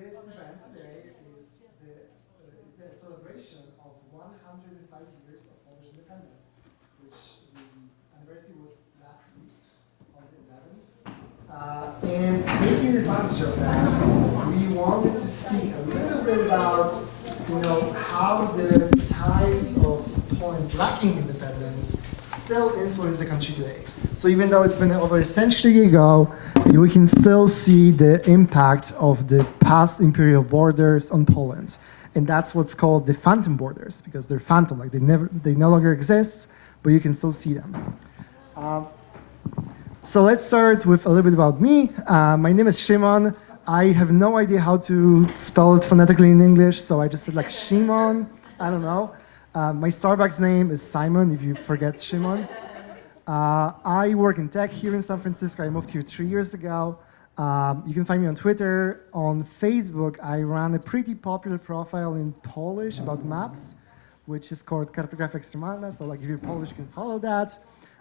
this event today is the celebration of 105 years of Polish independence, which the anniversary was last week on the 11th. And taking advantage of that, we wanted to speak a little bit about, how the times of Poland's lacking independence still influence the country today. So even though it's been over a century ago, we can still see the impact of the past imperial borders on Poland. And that's what's called the phantom borders, because they're phantom, like they no longer exist, but you can still see them. So let's start with a little bit about me. My name is Szymon. I have no idea how to spell it phonetically in English, so I just said like Szymon, I don't know. My Starbucks name is Simon, if you forget Szymon. I work in tech here in San Francisco. I moved here 3 years ago. You can find me on Twitter. On Facebook, I run a pretty popular profile in Polish about maps, which is called Kartografia Ekstremalna. So like if you're Polish, you can follow that.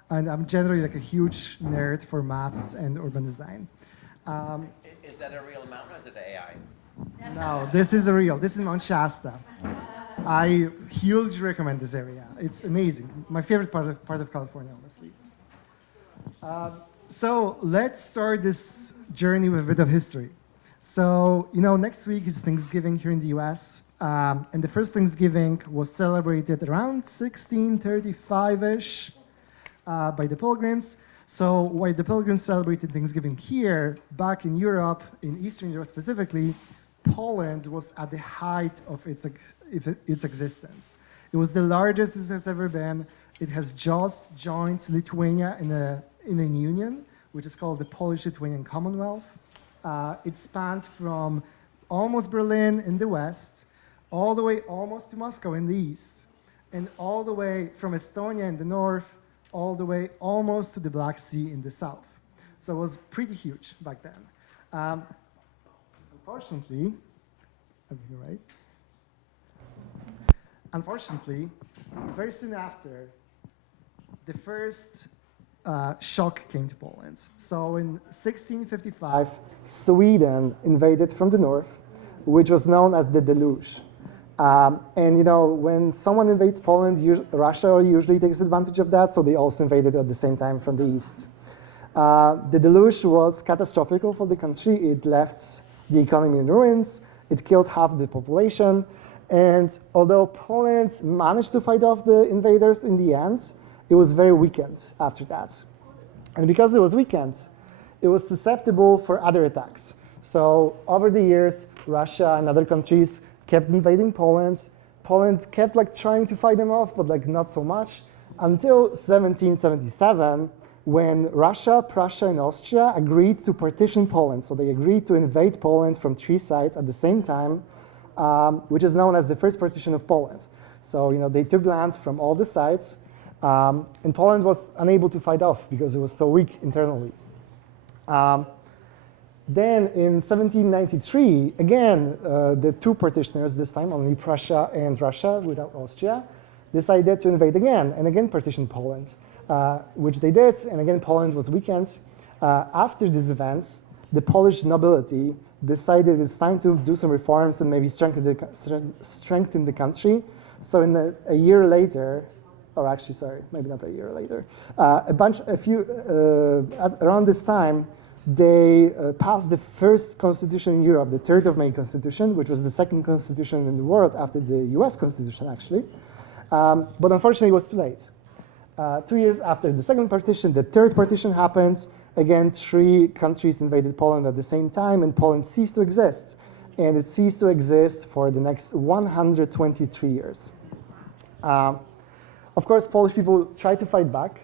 And I'm generally like a huge nerd for maps and urban design. Is that a real mountain or is it AI? No, this is real. This is Mount Shasta. I hugely recommend this area. It's amazing. My favorite part of California, honestly. So let's start this journey with a bit of history. So, next week is Thanksgiving here in the US. And the first Thanksgiving was celebrated around 1635-ish by the Pilgrims. So while the Pilgrims celebrated Thanksgiving here, back in Europe, in Eastern Europe specifically, Poland was at the height of its existence. It was the largest it has ever been. It has just joined Lithuania in a union, which is called the Polish Lithuanian Commonwealth. It spanned from almost Berlin in the west, all the way almost to Moscow in the east, and all the way from Estonia in the north, all the way almost to the Black Sea in the south. So it was pretty huge back then. Unfortunately, right? Unfortunately, very soon after, the first shock came to Poland. So in 1655, Sweden invaded from the north, which was known as the Deluge. When someone invades Poland, Russia usually takes advantage of that, so they also invaded at the same time from the east. The deluge was catastrophic for the country. It left the economy in ruins. It killed half the population. And although Poland managed to fight off the invaders in the end, it was very weakened after that. And because it was weakened, it was susceptible for other attacks. So over the years, Russia and other countries kept invading Poland. Poland kept trying to fight them off, but not so much, until 1777, when Russia, Prussia, and Austria agreed to partition Poland. So they agreed to invade Poland from 3 sides at the same time, which is known as the first partition of Poland. So they took land from all the sides, and Poland was unable to fight off because it was so weak internally. Then in 1793, again, the two partitioners, this time only Prussia and Russia without Austria, decided to invade again and again partition Poland, which they did, and again Poland was weakened. After these events, the Polish nobility decided it's time to do some reforms and maybe strengthen the country. So a year later, or actually, sorry, maybe not a year later, around this time, they passed the first constitution in Europe, the 3rd of May Constitution, which was the second constitution in the world after the US Constitution, actually. But unfortunately, it was too late. 2 years after the second partition, the third partition happened. Again, 3 countries invaded Poland at the same time, and Poland ceased to exist. And it ceased to exist for the next 123 years. Of course, Polish people tried to fight back.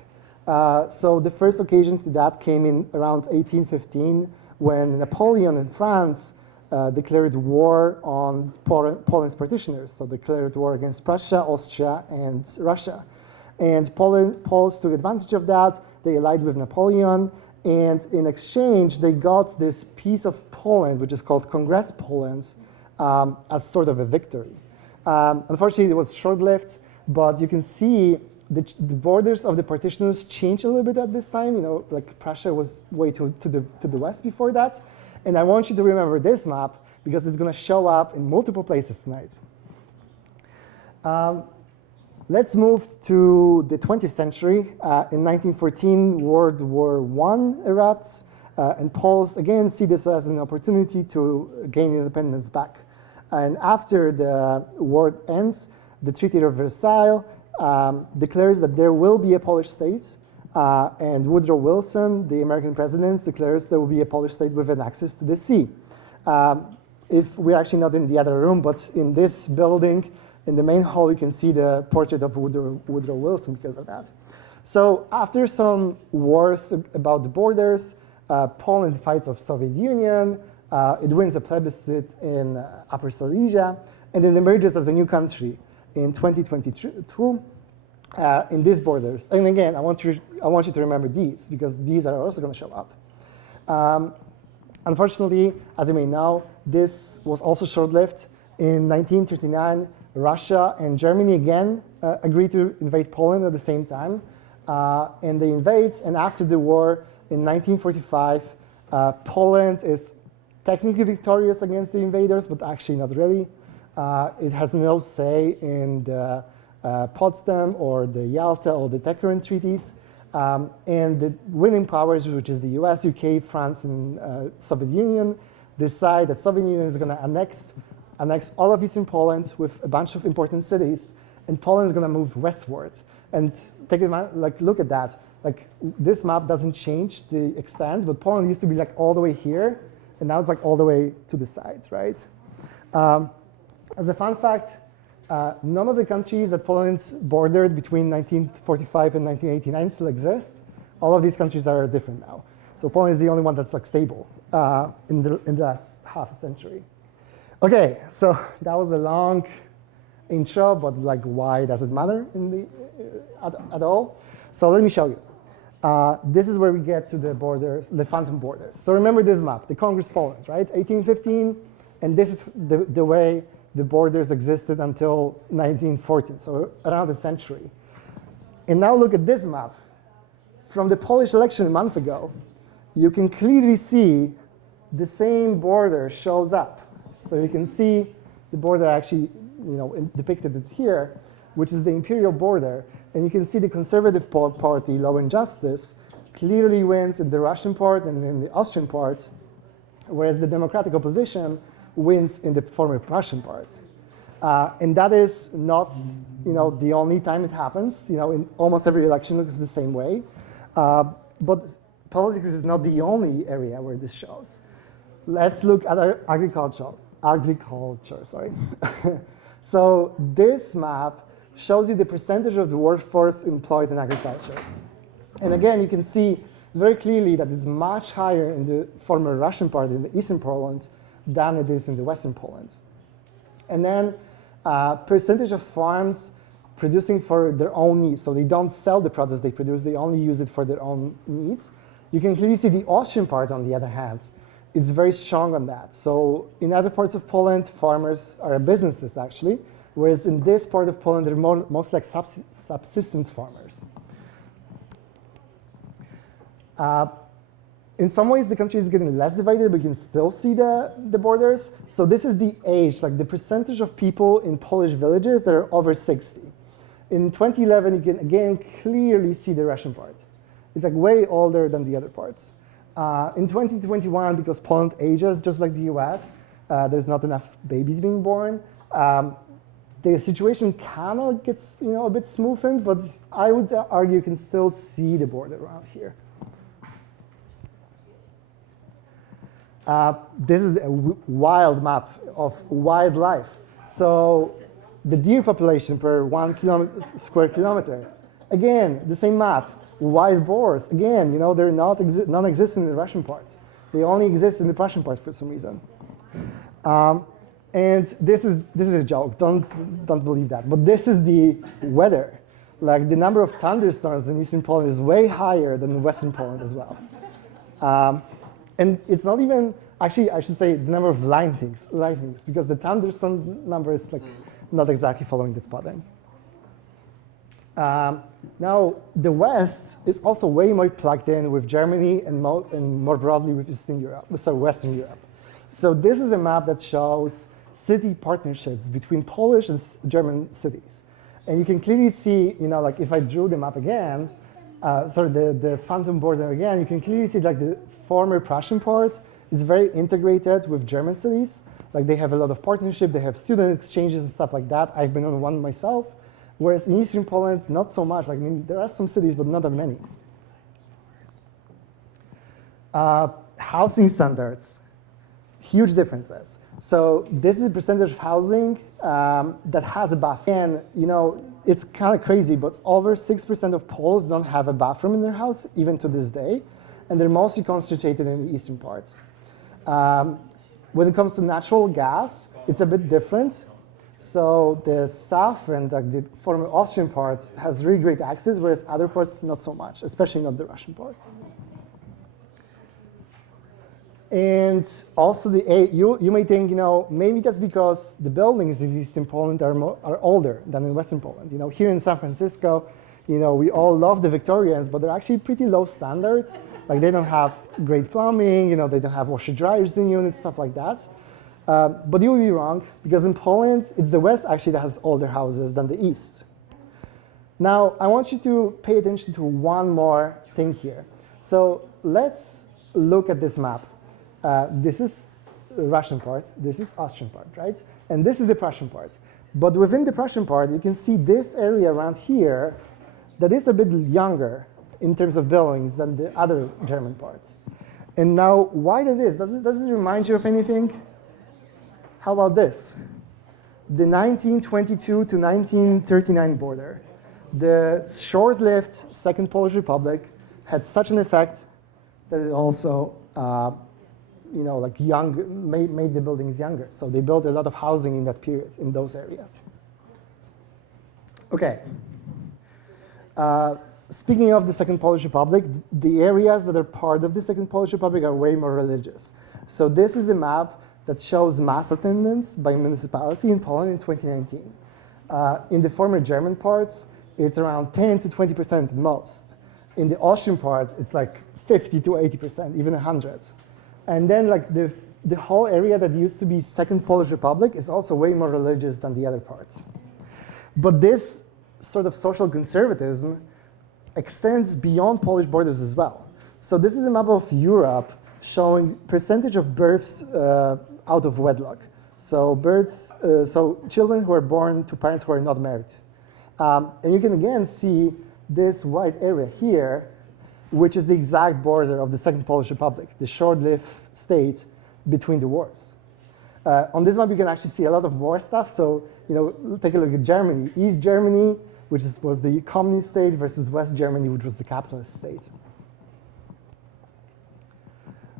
So the first occasion to that came in around 1815, when Napoleon in France declared war on Poland's partitioners. So declared war against Prussia, Austria, and Russia. And Poles took advantage of that. They allied with Napoleon. And in exchange, they got this piece of Poland, which is called Congress Poland, as sort of a victory. Unfortunately, it was short-lived, but you can see the borders of the partitioners changed a little bit at this time. Prussia was way to the west before that. And I want you to remember this map, because it's going to show up in multiple places tonight. Let's move to the 20th century. In 1914, World War I erupts, and Poles again see this as an opportunity to gain independence back. And after the war ends, the Treaty of Versailles declares that there will be a Polish state, and Woodrow Wilson, the American president, declares there will be a Polish state with an access to the sea. If we're actually not in the other room, but in this building, in the main hall, you can see the portrait of Woodrow Wilson because of that. So after some wars about the borders, Poland fights off Soviet Union, it wins a plebiscite in Upper Silesia, and then emerges as a new country in 2022 in these borders. And again, I want you to remember these, because these are also going to show up. Unfortunately, as you may know, this was also short-lived. In 1939, Russia and Germany again agreed to invade Poland at the same time. And they invade, and after the war in 1945, Poland is technically victorious against the invaders, but actually not really. It has no say in the Potsdam or the Yalta or the Teheran treaties. And the winning powers, which is the US, UK, France, and Soviet Union, decide that Soviet Union is going to annex all of Eastern Poland with a bunch of important cities, and Poland is going to move westward. And look at that. Like, this map doesn't change the extent, but Poland used to be like all the way here, and now it's like all the way to the sides, right? As a fun fact, none of the countries that Poland bordered between 1945 and 1989 still exist. All of these countries are different now. So Poland is the only one that's like stable in the last half a century. Okay, so that was a long intro, but like, why does it matter in the at all? So let me show you. This is where we get to the borders, the phantom borders. So remember this map, the Congress Poland, right? 1815, and this is the way the borders existed until 1914, so around a century. And now look at this map. From the Polish election a month ago, you can clearly see the same border shows up. So you can see the border actually, depicted here, which is the Imperial border. And you can see the conservative party, Law and Justice, clearly wins in the Russian part and in the Austrian part, whereas the democratic opposition wins in the former Prussian part. And that is not, the only time it happens. In almost every election looks the same way. But politics is not the only area where this shows. Let's look at our agriculture, sorry. So this map shows you the percentage of the workforce employed in agriculture. And again, you can see very clearly that it's much higher in the former Russian part, in the eastern Poland, than it is in the western Poland. And then percentage of farms producing for their own needs. So they don't sell the produce they produce, they only use it for their own needs. You can clearly see the Austrian part, on the other hand, is very strong on that. So in other parts of Poland, farmers are businesses, actually, whereas in this part of Poland, they're most like subsistence farmers. In some ways, the country is getting less divided, but you can still see the borders. So this is the age, like the percentage of people in Polish villages that are over 60. In 2011, you can again clearly see the Russian part. It's like way older than the other parts. In 2021, because Poland ages just like the US, there's not enough babies being born. The situation kind of gets a bit smoothened, but I would argue you can still see the border around here. This is a wild map of wildlife. So the deer population per 1 square kilometer. Again, the same map. Wild boars, again, they're non-existent in the Russian part. They only exist in the Prussian part for some reason. And this is a joke. Don't believe that. But this is the weather. Like, the number of thunderstorms in Eastern Poland is way higher than in Western Poland as well. And it's not even, actually, I should say the number of lightnings, because the thunderstorm number is like not exactly following this pattern. Now, the West is also way more plugged in with Germany and more broadly with Western Europe. So this is a map that shows city partnerships between Polish and German cities. And you can clearly see, like if I drew the map again, the phantom border again, you can clearly see like the former Prussian part is very integrated with German cities. Like they have a lot of partnership, they have student exchanges and stuff like that. I've been on one myself. Whereas in Eastern Poland, not so much. Like, I mean, there are some cities, but not that many. Housing standards, huge differences. So this is the percentage of housing that has a bathroom. And, it's kind of crazy, but over 6% of Poles don't have a bathroom in their house, even to this day. And they're mostly concentrated in the eastern part. When it comes to natural gas, it's a bit different. So the south and like the former Austrian part has really great access, whereas other parts not so much, especially not the Russian part. And also you may think, maybe that's because the buildings in Eastern Poland are older than in Western Poland. Here in San Francisco, we all love the Victorians, but they're actually pretty low standards. Like they don't have great plumbing, they don't have washer dryers in units, stuff like that. But you will be wrong, because in Poland, it's the West actually that has older houses than the East. Now, I want you to pay attention to one more thing here. So let's look at this map. This is the Russian part, this is Austrian part, right? And this is the Prussian part. But within the Prussian part, you can see this area around here that is a bit younger in terms of buildings than the other German parts. And now, why that is? Does it remind you of anything? How about this? The 1922 to 1939 border. The short-lived Second Polish Republic had such an effect that it also, made the buildings younger. So they built a lot of housing in that period, in those areas. Okay. Speaking of the Second Polish Republic, the areas that are part of the Second Polish Republic are way more religious. So this is a map that shows mass attendance by municipality in Poland in 2019. In the former German parts, it's around 10 to 20% at most. In the Austrian part, it's like 50 to 80%, even 100. And then like the whole area that used to be Second Polish Republic is also way more religious than the other parts. But this sort of social conservatism extends beyond Polish borders as well. So this is a map of Europe showing percentage of births out of wedlock. So children who are born to parents who are not married. And you can again see this white area here, which is the exact border of the Second Polish Republic, the short-lived state between the wars. On this map, you can actually see a lot of more stuff. So, take a look at Germany. East Germany, which was the communist state, versus West Germany, which was the capitalist state.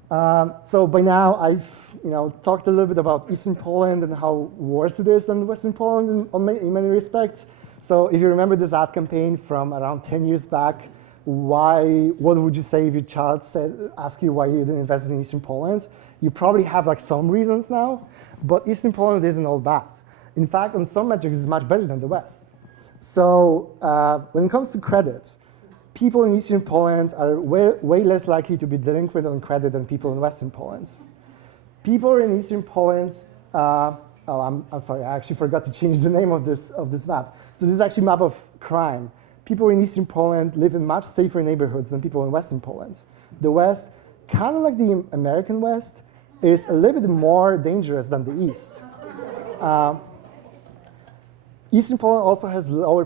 So by now, I've talked a little bit about Eastern Poland and how worse it is than Western Poland in many respects. So if you remember this ad campaign from around 10 years back, what would you say if your child asked you why you didn't invest in Eastern Poland? You probably have like some reasons now, but Eastern Poland isn't all bad. In fact, on some metrics, it's much better than the West. So when it comes to credit, people in Eastern Poland are way less likely to be delinquent on credit than people in Western Poland. People in Eastern Poland, I'm sorry, I actually forgot to change the name of this map. So this is actually a map of crime. People in Eastern Poland live in much safer neighborhoods than people in Western Poland. The West, kind of like the American West, is a little bit more dangerous than the East. Eastern Poland also has lower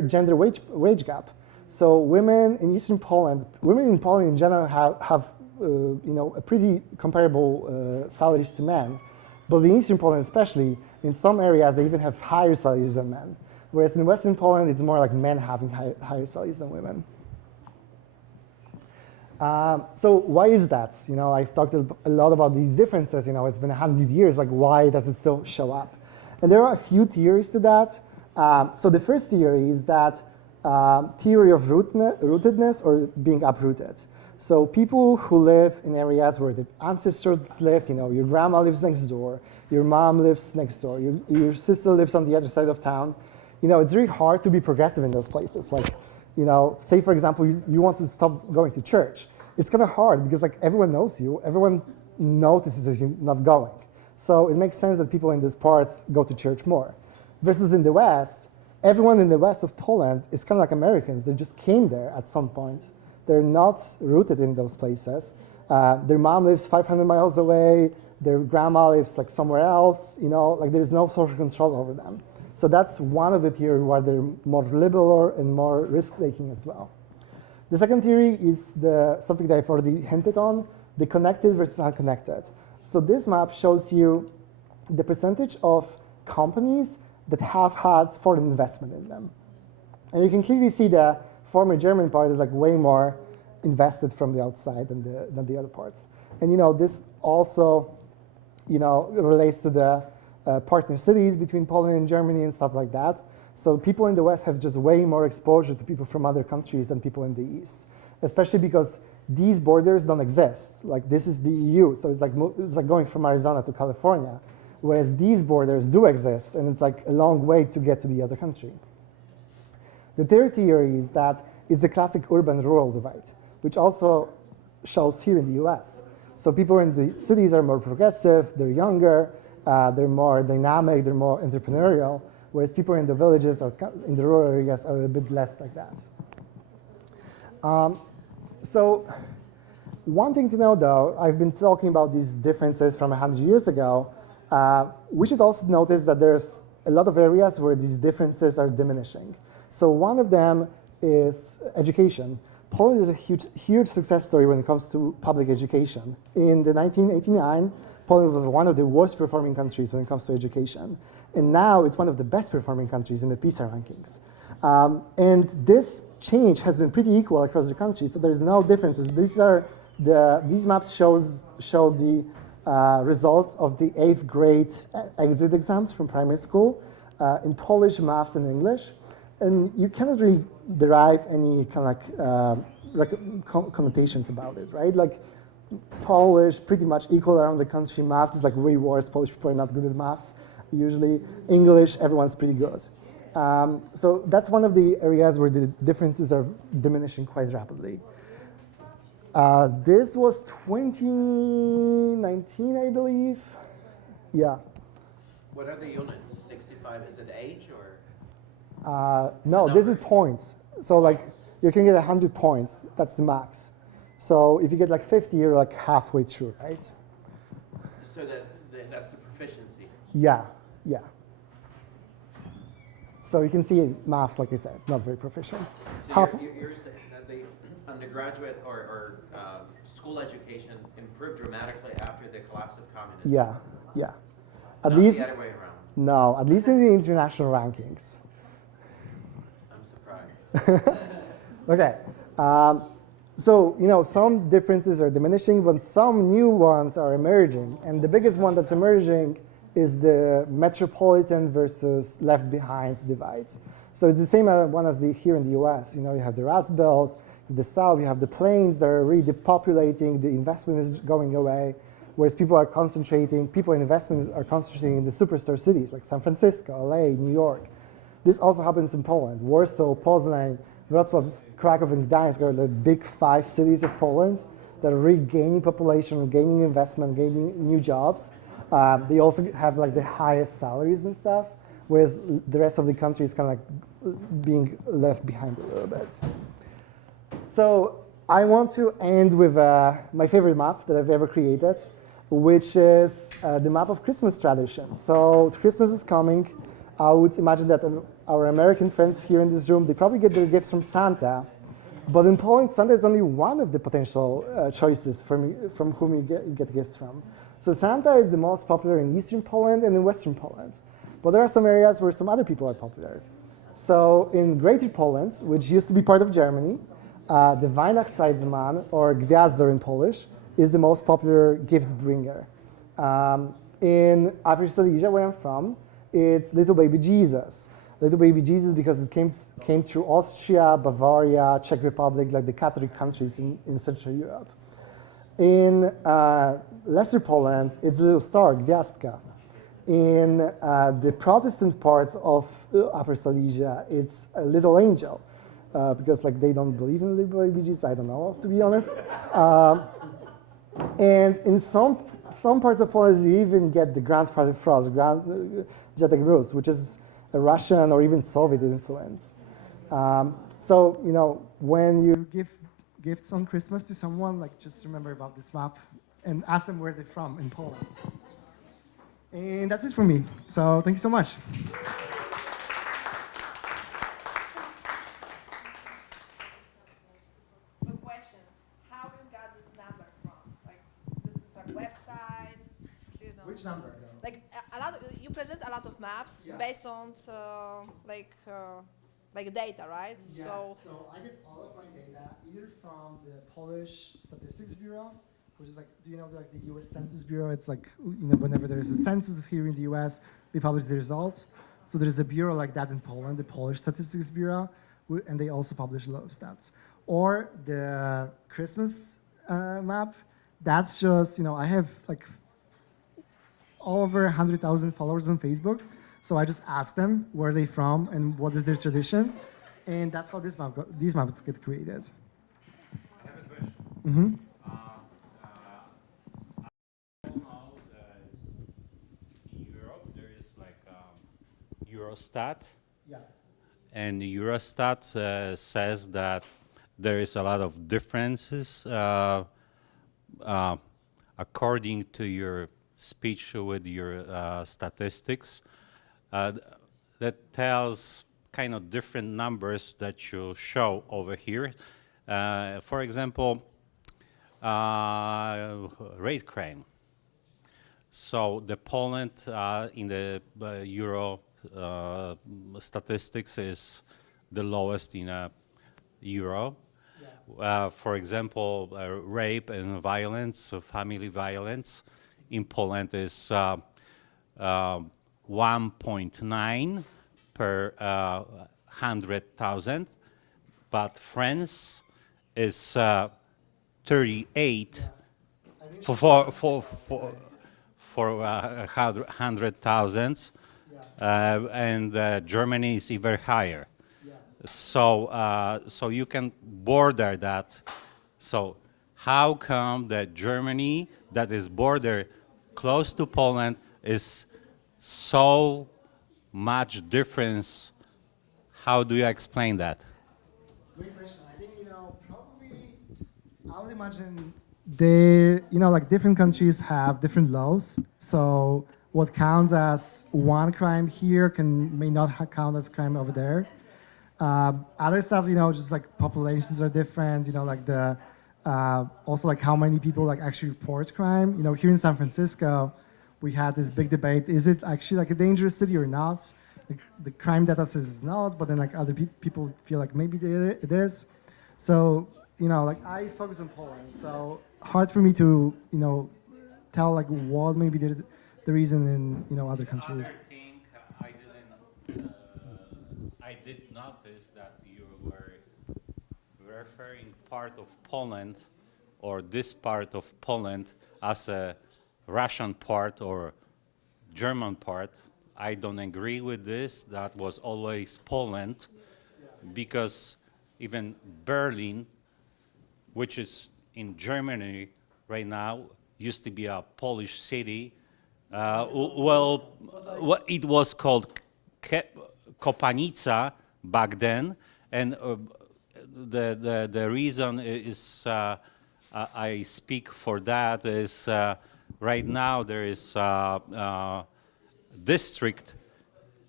gender wage gap. So women in Poland in general have a pretty comparable salaries to men. But in Eastern Poland especially, in some areas they even have higher salaries than men. Whereas in Western Poland, it's more like men having higher salaries than women. So why is that? I've talked a lot about these differences. It's been 100 years. Like, why does it still show up? And there are a few theories to that. So the first theory is that theory of rootedness or being uprooted. So people who live in areas where the ancestors lived, your grandma lives next door, your mom lives next door, your sister lives on the other side of town. It's really hard to be progressive in those places. Like, say for example, you want to stop going to church. It's kind of hard because like everyone knows you, everyone notices you not going. So it makes sense that people in these parts go to church more. Versus in the West, everyone in the west of Poland is kind of like Americans. They just came there at some point. They're not rooted in those places. Their mom lives 500 miles away. Their grandma lives like somewhere else. You know, like there's no social control over them. So that's one of the theories why they're more liberal and more risk-taking as well. The second theory is something that I've already hinted on, the connected versus unconnected. So this map shows you the percentage of companies that have had foreign investment in them. And you can clearly see the former German part is like way more invested from the outside than the other parts. And you know, this also, you know, relates to the partner cities between Poland and Germany and stuff like that. So people in the West have just way more exposure to people from other countries than people in the East, especially because these borders don't exist. Like this is the EU, so it's like going from Arizona to California, whereas these borders do exist, and it's like a long way to get to the other country. The third theory is that it's the classic urban-rural divide, which also shows here in the US. So people in the cities are more progressive, they're younger, they're more dynamic, they're more entrepreneurial, whereas people in the villages or in the rural areas are a bit less like that. So one thing to know though, I've been talking about these differences from 100 years ago. We should also notice that there's a lot of areas where these differences are diminishing. So one of them is education. Poland is a huge success story when it comes to public education. In the 1989, Poland was one of the worst performing countries when it comes to education. And now it's one of the best performing countries in the PISA rankings. And this change has been pretty equal across the country, so there's no differences. These maps show the results of the 8th grade exit exams from primary school in Polish, maths, and English. And you cannot really derive any kind of connotations about it, right? Like Polish, pretty much equal around the country. Maths is like way worse. Polish people are not good at maths usually. English, everyone's pretty good. So that's one of the areas where the differences are diminishing quite rapidly. This was 2019, I believe. Yeah. What are the units? 65, is it age or? No, this is points. So like you can get 100 points, that's the max. So if you get like 50, you're like halfway through, right? So that's the proficiency? Yeah, yeah. So you can see maths, like I said, not very proficient. So you're saying that the undergraduate or school education improved dramatically after the collapse of communism? Yeah, yeah. At Not least, the other way around? No, at least in the international rankings. I'm surprised. Okay. So, you know, some differences are diminishing, but some new ones are emerging. And the biggest one that's emerging is the metropolitan versus left behind divides. So it's the same one as here in the US. You know, you have the Rust Belt, the South, you have the plains that are really depopulating, the investment is going away, whereas people in investments are concentrating in the superstar cities like San Francisco, LA, New York. This also happens in Poland. Warsaw, Poznań, Wrocław, Krakow, and Gdańsk are the big 5 cities of Poland that are really gaining population, gaining investment, gaining new jobs. They also have like the highest salaries and stuff, whereas the rest of the country is kind of like being left behind a little bit. So I want to end with my favorite map that I've ever created, which is the map of Christmas traditions. So Christmas is coming. I would imagine that our American friends here in this room, they probably get their gifts from Santa. But in Poland, Santa is only one of the potential choices from whom you get gifts from. So Santa is the most popular in Eastern Poland and in Western Poland. But there are some areas where some other people are popular. So in Greater Poland, which used to be part of Germany, the Weihnachtsmann, or Gwiazdor in Polish, is the most popular gift bringer. In Upper Silesia, where I'm from, it's Little Baby Jesus. Little Baby Jesus because it came through Austria, Bavaria, Czech Republic, like the Catholic countries in Central Europe. In Lesser Poland, it's Little Star, Gwiazdka. In the Protestant parts of Upper Silesia, it's a Little Angel. Because like they don't believe in Little Baby Jesus, I don't know, to be honest. And in some parts of Poland, you even get the grandfather frost, Dziadek Mróz, which is a Russian or even Soviet influence. So, you know, when you give gifts on Christmas to someone, like just remember about this map and ask them where they're from in Poland. And that's it for me. So thank you so much. So question, how you got this number from? Like, this is a website, you know? Which number? Like, a lot of, you present a lot of maps Yeah. based on, like data, right? Yeah, so I get all of my data either from the Polish Statistics Bureau, which is like, do you know like the US Census Bureau? It's like, you know, whenever there is a census here in the US, they publish the results. So there's a bureau like that in Poland, the Polish Statistics Bureau, and they also publish a lot of stats. Or the Christmas map, that's just, you know, I have like over 100,000 followers on Facebook. So I just ask them where they're from and what is their tradition. And that's how these maps get created. I have a question. Mm-hmm. I know that in Europe there is like Eurostat, Yeah. and Eurostat says that there is a lot of differences according to your speech with your statistics. That tells kind of different numbers that you show over here. For example, rate crime. So the Poland in the Euro statistics is the lowest in Euro. Yeah. For example, rape and violence, family violence in Poland is 1.9 per 100,000, but France is 38 for 100,000, and Germany is even higher. Yeah. So you can border that. So how come that Germany, that is border close to Poland, is so much difference? How do you explain that? Great question. I think, you know, probably, I would imagine they, you know, like different countries have different laws. So what counts as one crime here may not count as crime over there. Other stuff, you know, just like populations are different, you know, like the, also like how many people like actually report crime. You know, here in San Francisco, we had this big debate, is it actually like a dangerous city or not? Like, the crime data says it's not, but then like other people feel like maybe it is. So, you know, like I focus on Poland, so hard for me to, you know, tell like what maybe the reason in, you know, other countries. Other thing I did notice that you were referring part of Poland or this part of Poland as a Russian part or German part. I don't agree with this. That was always Poland, because even Berlin, which is in Germany right now, used to be a Polish city. It was called Kopanica back then, and the reason is I speak for that is right now there is a district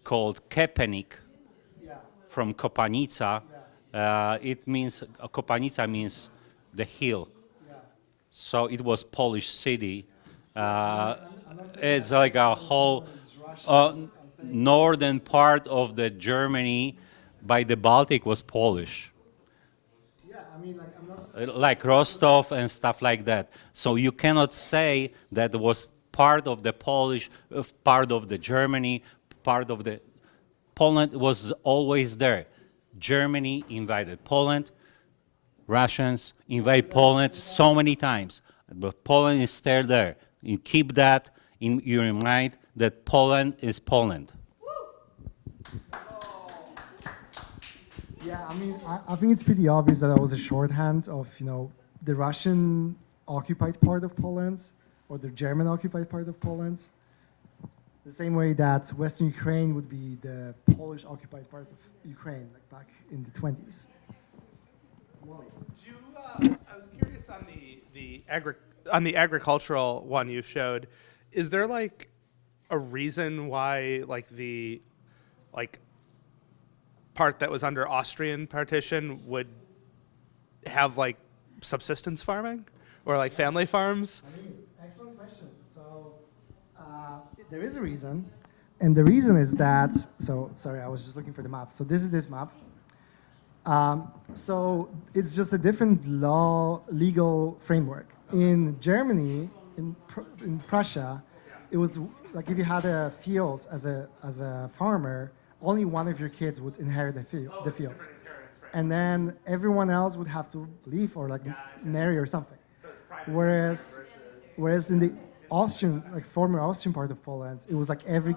called Kepenik from Kopanica. It means Kopanica means the hill. So it was Polish city. It's like a whole northern part of the Germany by the Baltic was Polish. Yeah, I mean, like I'm not. Like Rostov and stuff like that. So you cannot say that was part of the Polish, part of the Germany, part of the Poland was always there. Germany invaded Poland. Russians invade Poland so many times, but Poland is still there. You keep that in your mind that Poland is Poland. Yeah, I mean, I think it's pretty obvious that that was a shorthand of, you know, the Russian occupied part of Poland, or the German occupied part of Poland. The same way that Western Ukraine would be the Polish occupied part of Ukraine, like back in the 20s. I was curious on the agricultural one you showed. Is there like a reason why like the part that was under Austrian partition would have like subsistence farming or like family farms? I mean, excellent question. So there is a reason, and the reason is that, so sorry, I was just looking for the map. So this is this map. So it's just a different legal framework. In Germany, in Prussia, it was like if you had a field as a farmer, only one of your kids would inherit the field. And then everyone else would have to leave or like marry or something. Whereas in the Austrian, like former Austrian part of Poland, it was like every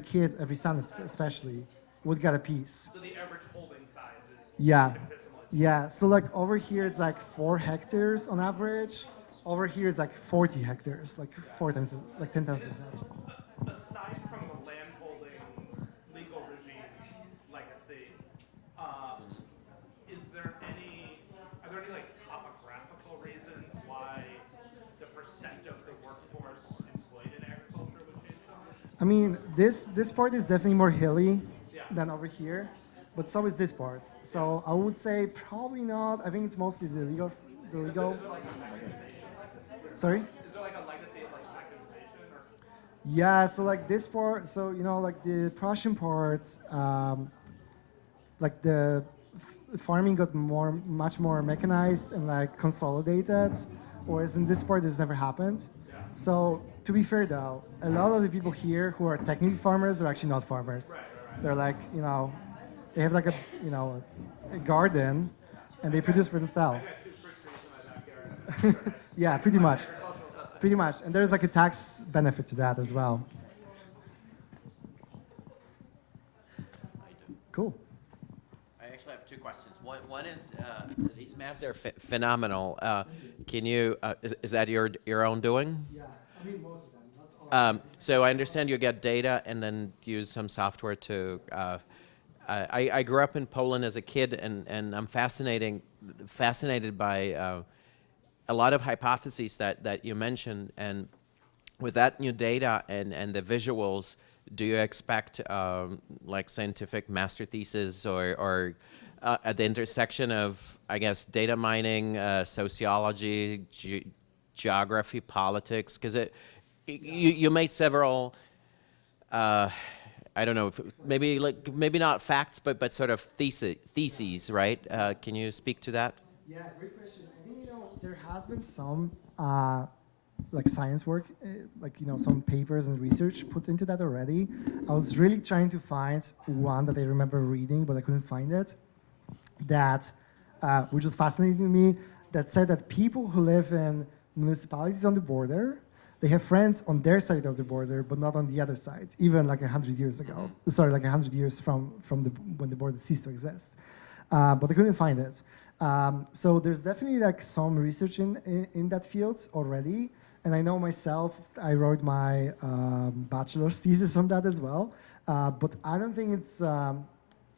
kid, every son especially, would get a piece. So the average holding size is Yeah, yeah. So like over here it's like 4 hectares on average. Over here it's like 40 hectares, like 4 times, like 10 times as much. aside from the landholding legal regime legacy, are there any like topographical reasons why the percent of the workforce employed in agriculture would change so much? I mean, this part is definitely more hilly than over here, but so is this part. So I would say probably not. I think it's mostly the legal. Sorry? Is there like a legacy of like mechanization or? Yeah, so like this part, so you know, like the Prussian parts, like the farming got much more mechanized and like consolidated, whereas in this part this never happened. So to be fair though, a lot of the people here who are technically farmers are actually not farmers. They're like, you know, they have like a garden and they produce for themselves. Yeah, pretty much. Pretty much. And there's like a tax benefit to that as well. Cool. I actually have 2 questions. One is these maps are phenomenal. Can you? Is that your own doing? Yeah, I mean most of them. Not all. So I understand you get data and then use some software to. I grew up in Poland as a kid, and I'm fascinated by a lot of hypotheses that you mentioned. And with that new data and the visuals, do you expect like scientific master thesis or at the intersection of, I guess, data mining, sociology, geography, politics? Because you made several. I don't know, maybe not facts, but sort of theses, right? Can you speak to that? Yeah, great question. I think there has been some like science work, like some papers and research put into that already. I was really trying to find one that I remember reading, but I couldn't find it. That which was fascinating to me. That said that people who live in municipalities on the border, they have friends on their side of the border, but not on the other side, even like 100 years ago. Sorry, like 100 years from when the border ceased to exist. But I couldn't find it. So there's definitely like some research in that field already. And I know myself, I wrote my bachelor's thesis on that as well. But I don't think it's, I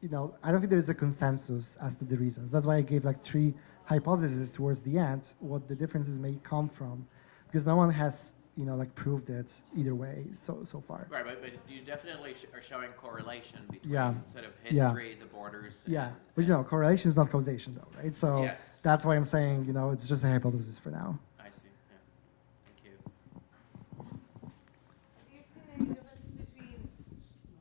don't think there's a consensus as to the reasons. That's why I gave like 3 hypotheses towards the end, what the differences may come from. Because no one has like proved it either way so far. Right, but you definitely are showing correlation between sort of Yeah. history, the borders. Yeah, but correlation is not causation though, right? So Yes. that's why I'm saying, it's just a hypothesis for now. I see. Yeah. Thank you. Have you seen any difference between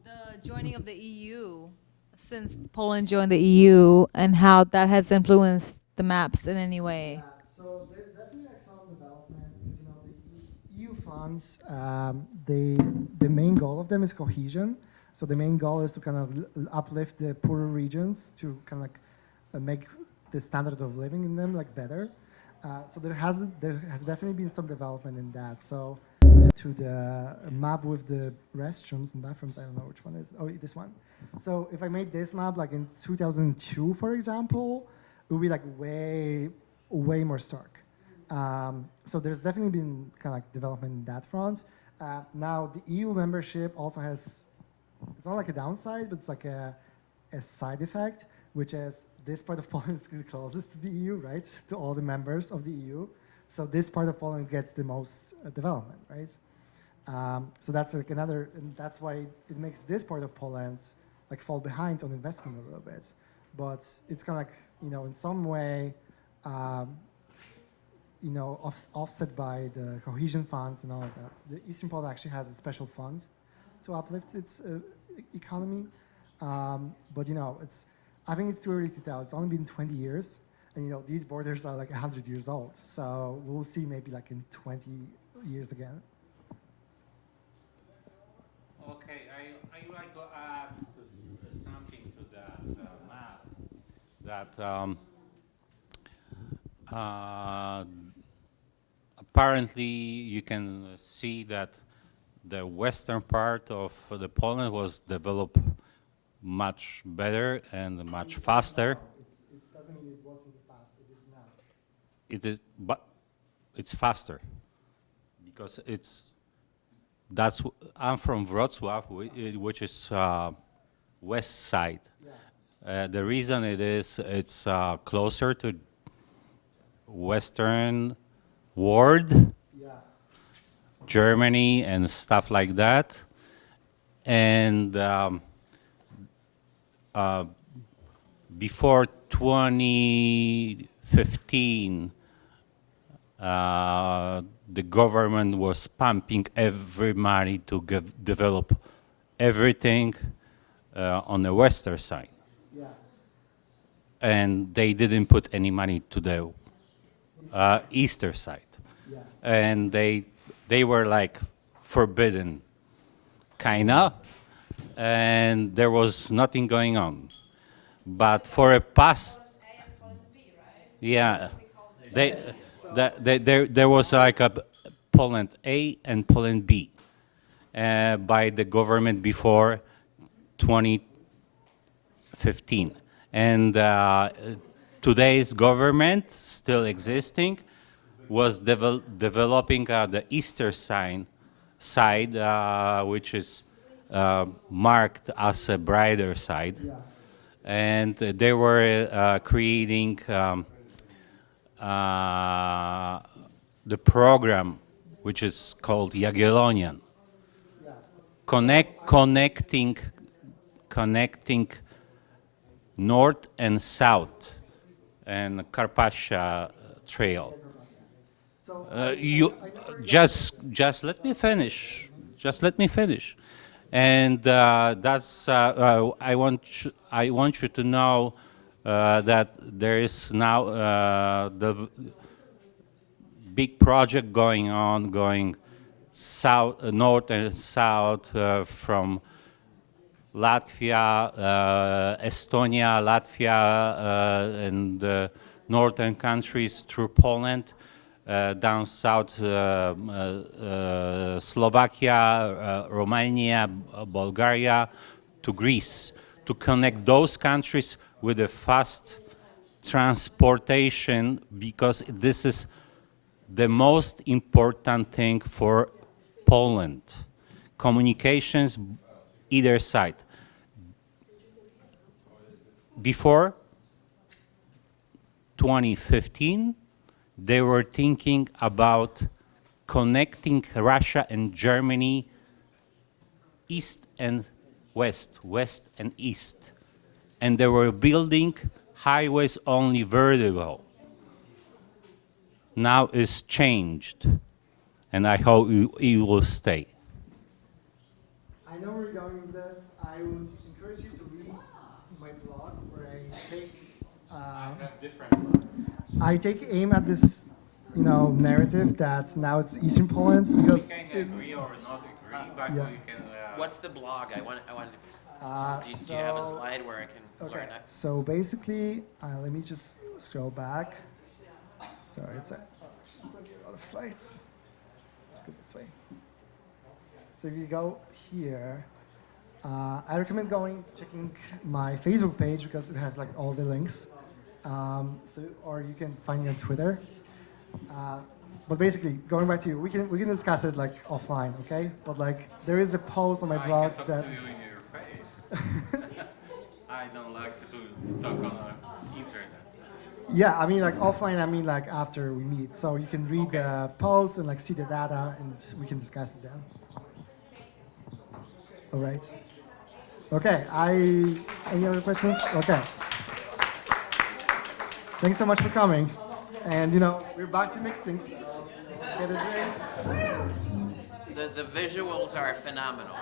the joining of the EU since Poland joined the EU and how that has influenced the maps in any way? So there's definitely like some development because the EU funds, the main goal of them is cohesion. So the main goal is to kind of uplift the poorer regions to kind of like make the standard of living in them like better. So there has definitely been some development in that. So to the map with the restrooms and bathrooms, I don't know which one is. Oh, this one. So if I made this map like in 2002, for example, it would be like way more stark. So there's definitely been kind of like development in that front. Now the EU membership also has, it's not like a downside, but it's like a side effect, which is this part of Poland is the closest to the EU, right? To all the members of the EU. So this part of Poland gets the most development, right? So that's like another, and that's why it makes this part of Poland like fall behind on investment a little bit. But it's kind of like, you know, in some way, you know, offset by the cohesion funds and all of that. The Eastern Poland actually has a special fund to uplift its economy. But, you know, I think it's too early to tell. It's only been 20 years. And, you know, these borders are like 100 years old. So we'll see maybe like in 20 years again. Okay, I would like to add something to that map. That apparently you can see that the western part of the Poland was developed much better and much faster. It doesn't mean it wasn't fast. It is now. It is, but it's faster because I'm from Wrocław, which is west side. Yeah. The reason it's closer to Western world, Yeah. Germany and stuff like that. And before 2015, the government was pumping every money to develop everything on the western side. Yeah. And they didn't put any money to the eastern side. Yeah. And they were like forbidden, kinda, and there was nothing going on. But for a past, yeah, there was like a Poland A and Poland B by the government before 2015, and today's government, still existing, was developing the eastern side, which is marked as a brighter side. Yeah. And they were creating the program, which is called Jagiellonian, connecting north and south, and Carpathia Trail. So You just let me finish. Just let me finish. And that's I want you to know that there is now the big project going south, north and south from Latvia, Estonia, Latvia, and northern countries through Poland, down south Slovakia, Romania, Bulgaria, to Greece, to connect those countries with a fast transportation, because this is the most important thing for Poland. Communications either side. Before 2015, they were thinking about connecting Russia and Germany east and west, west and east. And they were building highways only vertical. Now it's changed, and I hope it will stay. I know we're going with this. I would encourage you to read my blog where I take aim at this, you know, narrative that now it's Eastern Poland because agree or not agree, but yeah. can. What's the blog? I want. Do you so- have a slide where I can Okay, learn it? so basically, let me just scroll back. Sorry, it's a lot of slides. Let's go this way. So if you go here, I recommend checking my Facebook page because it has like all the links. Or you can find me on Twitter. But basically, going back to you, we can discuss it like offline, okay? But like there is a post on my blog that. To you in your face. I don't like to talk on the internet. Yeah, I mean like offline. I mean like after we meet, so you can read the post and like see the data, and we can discuss it then. All right. Okay. Any other questions? Okay. Thanks so much for coming, and we're back to mixing. So get a drink. The visuals are phenomenal.